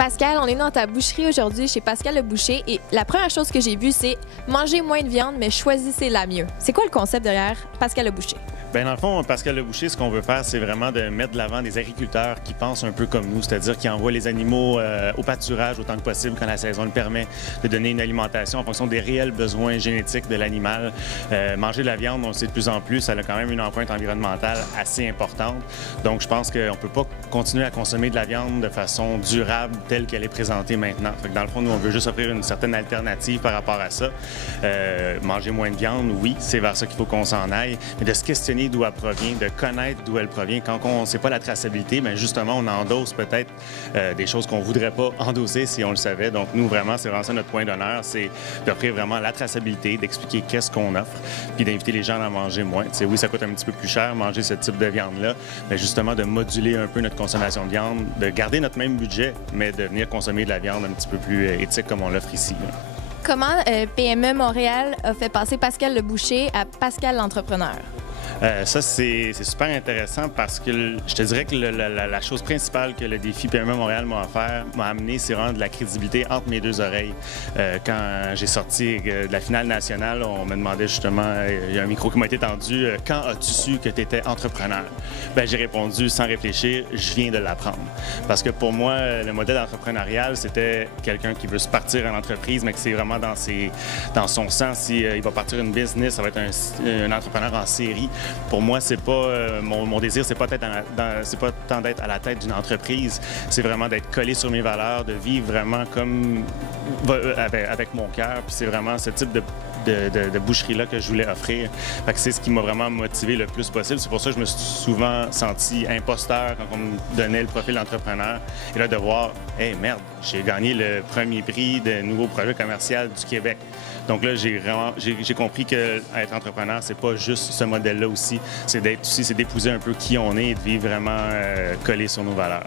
Pascal, on est dans ta boucherie aujourd'hui chez Pascal le Boucher et la première chose que j'ai vue, c'est manger moins de viande, mais choisissez la mieux. C'est quoi le concept derrière Pascal le Boucher? Bien, dans le fond, Pascal le Boucher, ce qu'on veut faire, c'est vraiment de mettre de l'avant des agriculteurs qui pensent un peu comme nous, c'est-à-dire qui envoient les animaux au pâturage autant que possible quand la saison le permet, de donner une alimentation en fonction des réels besoins génétiques de l'animal. Manger de la viande, on le sait de plus en plus, ça a quand même une empreinte environnementale assez importante. Donc, je pense qu'on ne peut pas continuer à consommer de la viande de façon durable telle qu'elle est présentée maintenant. Fait que dans le fond, nous, on veut juste offrir une certaine alternative par rapport à ça. Manger moins de viande, oui, c'est vers ça qu'il faut qu'on s'en aille, mais de se questionner d'où elle provient, de connaître d'où elle provient. Quand on ne sait pas la traçabilité, bien justement, on endosse peut-être des choses qu'on ne voudrait pas endosser si on le savait. Donc, nous, vraiment, c'est vraiment ça notre point d'honneur, c'est d'offrir vraiment la traçabilité, d'expliquer qu'est-ce qu'on offre, puis d'inviter les gens à en manger moins. T'sais, oui, ça coûte un petit peu plus cher manger ce type de viande-là, mais justement de moduler un peu notre consommation de viande, de garder notre même budget, mais de venir consommer de la viande un petit peu plus éthique comme on l'offre ici. Comment PME Montréal a fait passer Pascal le Boucher à Pascal l'entrepreneur? Ça, c'est super intéressant parce que je te dirais que la chose principale que le défi PME Montréal m'a amené, c'est vraiment de la crédibilité entre mes deux oreilles. Quand j'ai sorti de la finale nationale, on me demandait justement, il y a un micro qui m'a été tendu, quand as-tu su que tu étais entrepreneur? Bien, j'ai répondu sans réfléchir, je viens de l'apprendre. Parce que pour moi, le modèle entrepreneurial, c'était quelqu'un qui veut se partir en entreprise, mais que c'est vraiment dans son sang. Si, il va partir une business, ça va être un entrepreneur en série. Pour moi, c'est pas mon désir, c'est pas tant d'être à la tête d'une entreprise, c'est vraiment d'être collé sur mes valeurs, de vivre vraiment comme avec mon cœur. Puis c'est vraiment ce type de boucherie-là que je voulais offrir. Fait que c'est ce qui m'a vraiment motivé le plus possible. C'est pour ça que je me suis souvent senti imposteur quand on me donnait le profil d'entrepreneur. Et là, de voir, hey, merde, j'ai gagné le premier prix de nouveau projet commercial du Québec. Donc là, j'ai compris que être entrepreneur, c'est pas juste ce modèle-là aussi. C'est d'épouser un peu qui on est et de vivre vraiment collé sur nos valeurs.